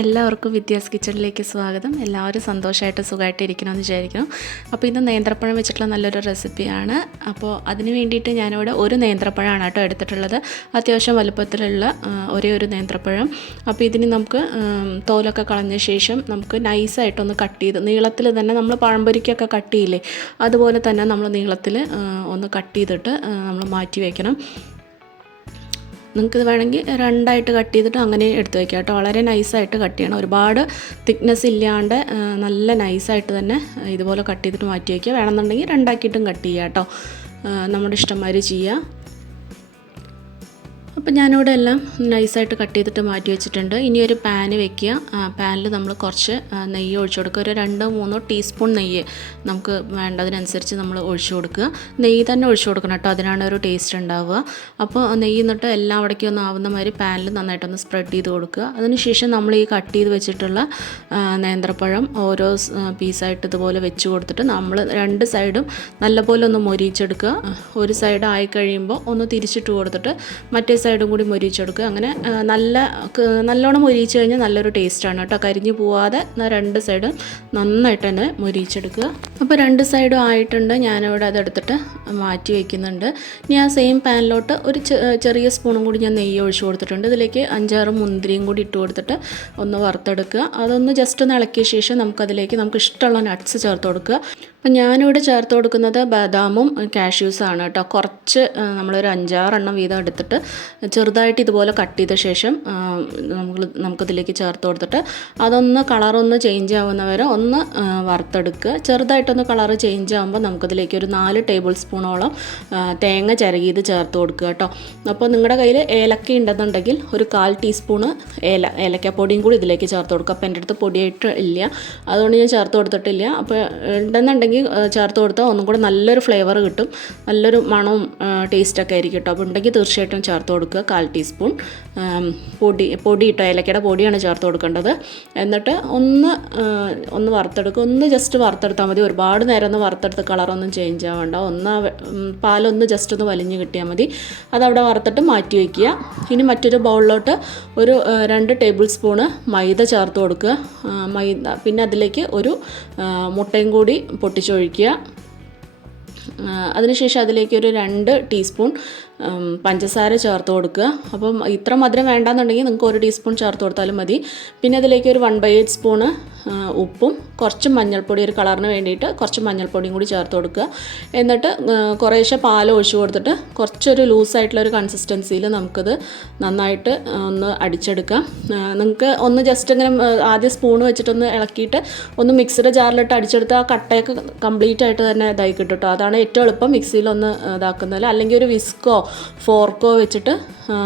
എല്ലാവർക്കും വിദ്യാസ് കിച്ചണിലേക്ക് സ്വാഗതം. എല്ലാവരും സന്തോഷമായിട്ട് സുഖമായിട്ട് ഇരിക്കണമെന്ന് വിചാരിക്കുന്നു. അപ്പോൾ ഇന്ന് നേന്ത്രപ്പഴം വെച്ചിട്ടുള്ള നല്ലൊരു റെസിപ്പിയാണ്. അപ്പോൾ അതിന് വേണ്ടിയിട്ട് ഞാനിവിടെ ഒരു നേന്ത്രപ്പഴമാണ് കേട്ടോ എടുത്തിട്ടുള്ളത്. അത്യാവശ്യം വലുപ്പത്തിലുള്ള ഒരേ ഒരു നേന്ത്രപ്പഴം. അപ്പോൾ ഇതിന് നമുക്ക് തോലൊക്കെ കളഞ്ഞ ശേഷം നമുക്ക് നൈസായിട്ടൊന്ന് കട്ട് ചെയ്ത് നീളത്തിൽ തന്നെ നമ്മൾ പഴംപൊരിക്കൊക്കെ കട്ട് ചെയ്യില്ലേ, അതുപോലെ തന്നെ നമ്മൾ നീളത്തിൽ ഒന്ന് കട്ട് ചെയ്തിട്ട് നമ്മൾ മാറ്റി വയ്ക്കണം. നിങ്ങൾക്ക് വേണമെങ്കിൽ രണ്ടായിട്ട് കട്ട് ചെയ്തിട്ട് അങ്ങനെ എടുത്ത് വയ്ക്കാം കേട്ടോ. വളരെ നൈസായിട്ട് കട്ട് ചെയ്യണം, ഒരുപാട് തിക്നെസ് ഇല്ലാണ്ട് നല്ല നൈസായിട്ട് തന്നെ ഇതുപോലെ കട്ട് ചെയ്തിട്ട് മാറ്റി വയ്ക്കുക. വേണമെന്നുണ്ടെങ്കിൽ രണ്ടാക്കിയിട്ടും കട്ട് ചെയ്യുക കേട്ടോ, നമ്മുടെ ഇഷ്ടംമാതിരി ചെയ്യുക. അപ്പോൾ ഞാനിവിടെ എല്ലാം നൈസായിട്ട് കട്ട് ചെയ്തിട്ട് മാറ്റി വെച്ചിട്ടുണ്ട്. ഇനി ഒരു പാന് വെക്കുക. പാനിൽ നമ്മൾ കുറച്ച് നെയ്യ് ഒഴിച്ചു കൊടുക്കുക. ഒരു 2-3 ടീസ്പൂൺ നെയ്യ് നമുക്ക് വേണ്ടതിനനുസരിച്ച് നമ്മൾ ഒഴിച്ചു കൊടുക്കുക. നെയ്യ് തന്നെ ഒഴിച്ചു കൊടുക്കണം കേട്ടോ, അതിനാണ് ഒരു ടേസ്റ്റ് ഉണ്ടാവുക. അപ്പോൾ നെയ്യ് എന്നിട്ട് എല്ലാം അവിടേക്ക് ഒന്ന് ആവുന്ന മാതിരി പാനിൽ നന്നായിട്ടൊന്ന് സ്പ്രെഡ് ചെയ്ത് കൊടുക്കുക. അതിനുശേഷം നമ്മൾ ഈ കട്ട് ചെയ്ത് വെച്ചിട്ടുള്ള നേന്ത്രപ്പഴം ഓരോ പീസായിട്ട് ഇതുപോലെ വെച്ച് കൊടുത്തിട്ട് നമ്മൾ രണ്ട് സൈഡും നല്ലപോലെ ഒന്ന് മൊരിയിച്ചെടുക്കുക. ഒരു സൈഡ് ആയി കഴിയുമ്പോൾ ഒന്ന് തിരിച്ചിട്ട് കൊടുത്തിട്ട് മറ്റേ സൈഡും കൂടി മൊരിയിച്ചെടുക്കുക. അങ്ങനെ നല്ലോണം മൊരിയിച്ച് കഴിഞ്ഞാൽ നല്ലൊരു ടേസ്റ്റാണ് കേട്ടോ. കരിഞ്ഞു പോവാതെ രണ്ട് സൈഡും നന്നായിട്ട് തന്നെ മൊരിയിച്ചെടുക്കുക. അപ്പോൾ രണ്ട് സൈഡും ആയിട്ടുണ്ട്. ഞാനിവിടെ അതെടുത്തിട്ട് മാറ്റി വയ്ക്കുന്നുണ്ട്. ഇനി ആ സെയിം പാനിലോട്ട് ഒരു ചെറിയ സ്പൂണും കൂടി ഞാൻ നെയ്യ് ഒഴിച്ച് കൊടുത്തിട്ടുണ്ട്. ഇതിലേക്ക് 5-6 മുന്തിരിയും കൂടി ഇട്ട് കൊടുത്തിട്ട് ഒന്ന് വറുത്തെടുക്കുക. അതൊന്ന് ജസ്റ്റ് ഒന്ന് ഇളക്കിയ ശേഷം നമുക്ക് ഇഷ്ടമുള്ള നട്ട്സ് ചേർത്ത് കൊടുക്കുക. അപ്പം ഞാനിവിടെ ചേർത്ത് കൊടുക്കുന്നത് ബദാമും കാഷ്യൂസാണ് കേട്ടോ. കുറച്ച് നമ്മളൊരു 5-6 എണ്ണം വീതം എടുത്തിട്ട് ചെറുതായിട്ട് ഇതുപോലെ കട്ട് ചെയ്ത ശേഷം നമുക്കിതിലേക്ക് ചേർത്ത് കൊടുത്തിട്ട് അതൊന്ന് കളറൊന്ന് ചേഞ്ച് ആവുന്നവരെ ഒന്ന് വറുത്തെടുക്കുക. ചെറുതായിട്ടൊന്ന് കളറ് ചേഞ്ച് ആകുമ്പോൾ നമുക്കിതിലേക്ക് ഒരു 4 ടേബിൾ സ്പൂണോളം തേങ്ങ ചിരകിയത് ചേർത്ത് കൊടുക്കുക കേട്ടോ. അപ്പോൾ നിങ്ങളുടെ കയ്യിൽ ഏലക്ക ഉണ്ടെന്നുണ്ടെങ്കിൽ ഒരു 1/4 ടീസ്പൂണ് ഏലക്കപ്പൊടിയും കൂടി ഇതിലേക്ക് ചേർത്ത് കൊടുക്കുക. അപ്പോൾ എൻ്റെ അടുത്ത് പൊടിയായിട്ട് ഇല്ല, അതുകൊണ്ട് ഞാൻ ചേർത്ത് കൊടുത്തിട്ടില്ല. അപ്പോൾ ഉണ്ടെന്നുണ്ടെങ്കിൽ ചേർത്ത് കൊടുത്താൽ ഒന്നും കൂടെ നല്ലൊരു ഫ്ലേവർ കിട്ടും, നല്ലൊരു മണവും ടേസ്റ്റൊക്കെ ആയിരിക്കും കേട്ടോ. അപ്പോൾ ഉണ്ടെങ്കിൽ തീർച്ചയായിട്ടും ചേർത്ത് കൊടുക്കുക. 1/4 ടീസ്പൂൺ പൊടി ഇട്ടോ, ഏലക്കയുടെ പൊടിയാണ് ചേർത്ത് കൊടുക്കേണ്ടത്. എന്നിട്ട് ഒന്ന് വറുത്തെടുക്കുക. ഒന്ന് ജസ്റ്റ് വറുത്തെടുത്താൽ മതി, ഒരുപാട് നേരം ഒന്ന് വറുത്തെടുത്ത് കളറൊന്നും ചേഞ്ച് ആവേണ്ട. പാലൊന്ന് ജസ്റ്റ് ഒന്ന് വലിഞ്ഞ് കിട്ടിയാൽ മതി. അതവിടെ വറുത്തിട്ട് മാറ്റി വയ്ക്കുക. ഇനി മറ്റൊരു ബൗളിലോട്ട് ഒരു 2 ടേബിൾ സ്പൂണ് മൈദ ചേർത്ത് കൊടുക്കുക. പിന്നെ അതിലേക്ക് ഒരു മുട്ടയും കൂടി പൊട്ടിച്ചൊഴിക്കുക. അതിനുശേഷം അതിലേക്ക് ഒരു 2 ടീസ്പൂൺ പഞ്ചസാര ചേർത്ത് കൊടുക്കുക. അപ്പം ഇത്ര മധുരം വേണ്ടാന്നുണ്ടെങ്കിൽ നിങ്ങൾക്ക് 1 ടീസ്പൂൺ ചേർത്ത് കൊടുത്താലും മതി. പിന്നെ അതിലേക്ക് ഒരു 1/8 സ്പൂണ് ഉപ്പും കുറച്ച് മഞ്ഞൾപ്പൊടി, ഒരു കളറിന് വേണ്ടിയിട്ട് കുറച്ച് മഞ്ഞൾപ്പൊടിയും കൂടി ചേർത്ത് കൊടുക്കുക. എന്നിട്ട് കുറേശ്ശെ പാൽ ഒഴിച്ച് കൊടുത്തിട്ട് കുറച്ചൊരു ലൂസായിട്ടുള്ളൊരു കൺസിസ്റ്റൻസിയിൽ നമുക്കിത് നന്നായിട്ട് ഒന്ന് അടിച്ചെടുക്കാം. നിങ്ങൾക്ക് ഒന്ന് ജസ്റ്റ് ഇങ്ങനെ ആദ്യം സ്പൂൺ വെച്ചിട്ടൊന്ന് ഇളക്കിയിട്ട് ഒന്ന് മിക്സിയുടെ ജാറിലിട്ട് അടിച്ചെടുത്ത് ആ കട്ടയൊക്കെ കംപ്ലീറ്റ് ആയിട്ട് തന്നെ ഇതായി കിട്ടും കേട്ടോ. അതാണ് ഏറ്റവും എളുപ്പം, മിക്സിയിലൊന്ന് ഇതാക്കുന്നതിൽ. അല്ലെങ്കിൽ ഒരു വിസ്കോ ഫോർക്കോ വെച്ചിട്ട്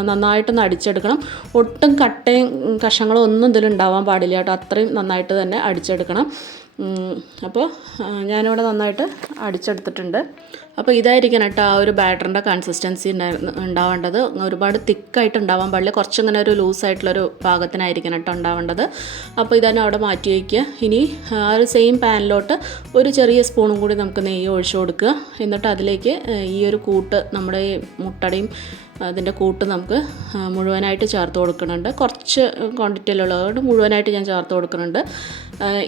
നന്നായിട്ടൊന്ന് അടിച്ചെടുക്കണം. ഒട്ടും കട്ടയും കഷങ്ങളും ഒന്നും ഇതിലുണ്ടാവാൻ പാടില്ല കേട്ടോ, അത്രയും നന്നായിട്ട് തന്നെ അടിച്ചെടുക്കണം. അപ്പോൾ ഞാനിവിടെ നന്നായിട്ട് അടിച്ചെടുത്തിട്ടുണ്ട്. അപ്പോൾ ഇതായിരിക്കണം കേട്ടോ ആ ഒരു ബാറ്ററിൻ്റെ കൺസിസ്റ്റൻസി ഉണ്ടാവേണ്ടത്. ഒരുപാട് തിക്കായിട്ട് ഉണ്ടാവാൻ പാടില്ല, കുറച്ചിങ്ങനെ ഒരു ലൂസായിട്ടുള്ളൊരു പാകത്തിനായിരിക്കണം കേട്ടോ ഉണ്ടാവേണ്ടത്. അപ്പോൾ ഇതന്നെ അവിടെ മാറ്റി വയ്ക്കുക. ഇനി ആ ഒരു സെയിം പാനിലോട്ട് ഒരു ചെറിയ സ്പൂണും കൂടി നമുക്ക് നെയ്യ് ഒഴിച്ചു കൊടുക്കുക. എന്നിട്ട് അതിലേക്ക് ഈ ഒരു കൂട്ട്, നമ്മുടെ ഈ മുട്ടയുടെയും അതിൻ്റെ കൂട്ട് നമുക്ക് മുഴുവനായിട്ട് ചേർത്ത് കൊടുക്കുന്നുണ്ട്. കുറച്ച് ക്വാണ്ടിറ്റിയിലുള്ളതുകൊണ്ട് മുഴുവനായിട്ട് ഞാൻ ചേർത്ത് കൊടുക്കുന്നുണ്ട്.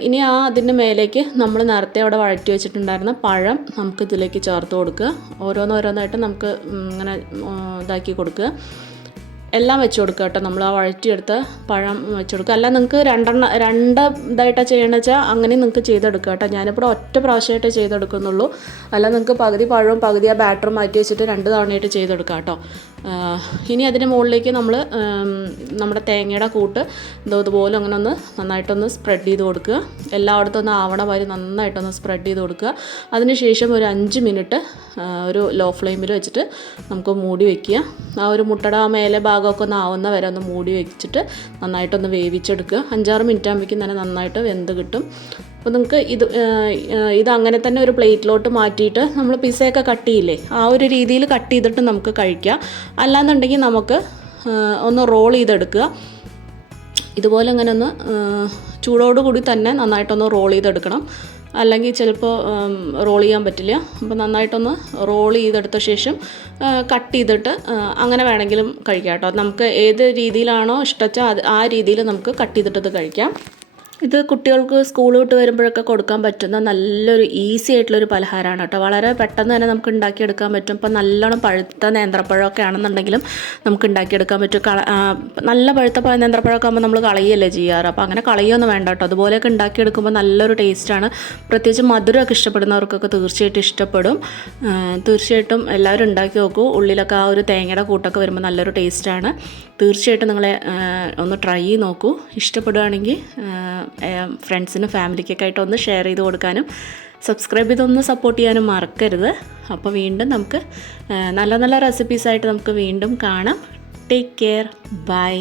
ഇനി അതിൻ്റെ മേലേക്ക് നമ്മൾ നേരത്തെ അവിടെ വഴറ്റി വെച്ചിട്ടുണ്ടായിരുന്ന പഴം നമുക്ക് ഇതിലേക്ക് ചേർത്ത് കൊടുക്കുക. ഓരോന്നോരോന്നായിട്ട് നമുക്ക് ഇങ്ങനെ ഇതാക്കി കൊടുക്കുക. എല്ലാം വെച്ച് കൊടുക്കുക കേട്ടോ. നമ്മൾ ആ വഴറ്റിയെടുത്ത് പഴം വെച്ച് കൊടുക്കുക. അല്ല നിങ്ങൾക്ക് രണ്ട് ഇതായിട്ടാണ് ചെയ്യണമെന്ന് വെച്ചാൽ അങ്ങനെ നിങ്ങൾക്ക് ചെയ്തെടുക്കുക കേട്ടോ. ഞാനിപ്പോൾ ഒറ്റ പ്രാവശ്യമായിട്ടേ ചെയ്തെടുക്കുന്നുള്ളൂ. അല്ല നിങ്ങൾക്ക് പകുതി പഴവും പകുതി ആ ബാറ്റർ മാറ്റി വെച്ചിട്ട് 2 തവണയായിട്ട് ചെയ്തെടുക്കുക കേട്ടോ. ഇനി അതിൻ്റെ മുകളിലേക്ക് നമ്മൾ നമ്മുടെ തേങ്ങയുടെ കൂട്ട് ഇതുപോലെ അങ്ങനെ ഒന്ന് നന്നായിട്ടൊന്ന് സ്പ്രെഡ് ചെയ്ത് കൊടുക്കുക. എല്ലായിടത്തും ഒന്ന് ആവണ വരെ നന്നായിട്ടൊന്ന് സ്പ്രെഡ് ചെയ്ത് കൊടുക്കുക. അതിനുശേഷം ഒരു 5 മിനിറ്റ് ഒരു ലോ ഫ്ലെയിമിൽ വെച്ചിട്ട് നമുക്ക് മൂടി വയ്ക്കുക. ആ ഒരു മുട്ടയുടെ ആ മേലെ ഭാഗമൊക്കെ ഒന്ന് ആവുന്ന വരെ ഒന്ന് മൂടി വെച്ചിട്ട് നന്നായിട്ടൊന്ന് വേവിച്ചെടുക്കുക. 5-6 മിനിറ്റ് ആകുമ്പോഴേക്കും തന്നെ നന്നായിട്ട് വെന്ത് കിട്ടും. അപ്പോൾ നിങ്ങൾക്ക് ഇത് അങ്ങനെ തന്നെ ഒരു പ്ലേറ്റിലോട്ട് മാറ്റിയിട്ട് നമ്മൾ പിസയൊക്കെ കട്ട് ചെയ്യില്ലേ, ആ ഒരു രീതിയിൽ കട്ട് ചെയ്തിട്ട് നമുക്ക് കഴിക്കാം. അല്ലാന്നുണ്ടെങ്കിൽ നമുക്ക് ഒന്ന് റോൾ ചെയ്തെടുക്കുക. ഇതുപോലെ ഇങ്ങനെ ഒന്ന് ചൂടോടുകൂടി തന്നെ നന്നായിട്ടൊന്ന് റോൾ ചെയ്തെടുക്കണം. അല്ലെങ്കിൽ ചിലപ്പോൾ റോൾ ചെയ്യാൻ പറ്റില്ല. അപ്പോൾ നന്നായിട്ടൊന്ന് റോൾ ചെയ്തെടുത്ത ശേഷം കട്ട് ചെയ്തിട്ട് അങ്ങനെ വേണമെങ്കിലും കഴിക്കാം കേട്ടോ. നമുക്ക് ഏത് രീതിയിലാണോ ഇഷ്ടച്ചാൽ ആ രീതിയിൽ നമുക്ക് കട്ട് ചെയ്തിട്ടത് കഴിക്കാം. ഇത് കുട്ടികൾക്ക് സ്കൂൾ വിട്ട് വരുമ്പോഴൊക്കെ കൊടുക്കാൻ പറ്റുന്ന നല്ലൊരു ഈസി ആയിട്ടുള്ളൊരു പലഹാരമാണ് കേട്ടോ. വളരെ പെട്ടെന്ന് തന്നെ നമുക്ക് ഉണ്ടാക്കിയെടുക്കാൻ പറ്റും. ഇപ്പം നല്ലോണം പഴുത്ത നേന്ത്രപ്പഴമൊക്കെ ആണെന്നുണ്ടെങ്കിലും നമുക്ക് ഉണ്ടാക്കിയെടുക്കാൻ പറ്റും. നല്ല പഴുത്ത നേന്ത്രപ്പഴമൊക്കെ ആകുമ്പോൾ നമ്മൾ കളയല്ലേ ചെയ്യാറ്. അപ്പോൾ അങ്ങനെ കളയൊന്നും വേണ്ട കേട്ടോ. അതുപോലെയൊക്കെ ഉണ്ടാക്കിയെടുക്കുമ്പോൾ നല്ലൊരു ടേസ്റ്റാണ്. പ്രത്യേകിച്ച് മധുരമൊക്കെ ഇഷ്ടപ്പെടുന്നവർക്കൊക്കെ തീർച്ചയായിട്ടും ഇഷ്ടപ്പെടും. തീർച്ചയായിട്ടും എല്ലാവരും ഉണ്ടാക്കി നോക്കൂ. ഉള്ളിലൊക്കെ ആ ഒരു തേങ്ങയുടെ കൂട്ടൊക്കെ വരുമ്പോൾ നല്ലൊരു ടേസ്റ്റാണ്. തീർച്ചയായിട്ടും നിങ്ങളെ ഒന്ന് ട്രൈ ചെയ്ത് നോക്കൂ. ഇഷ്ടപ്പെടുകയാണെങ്കിൽ ഫ്രണ്ട്സിനും ഫാമിലിക്കൊക്കെ ആയിട്ട് ഒന്ന് ഷെയർ ചെയ്ത് കൊടുക്കാനും സബ്സ്ക്രൈബ് ചെയ്തൊന്ന് സപ്പോർട്ട് ചെയ്യാനും മറക്കരുത്. അപ്പോൾ വീണ്ടും നമുക്ക് നല്ല നല്ല റെസിപ്പീസായിട്ട് നമുക്ക് വീണ്ടും കാണാം. Take care. ബൈ.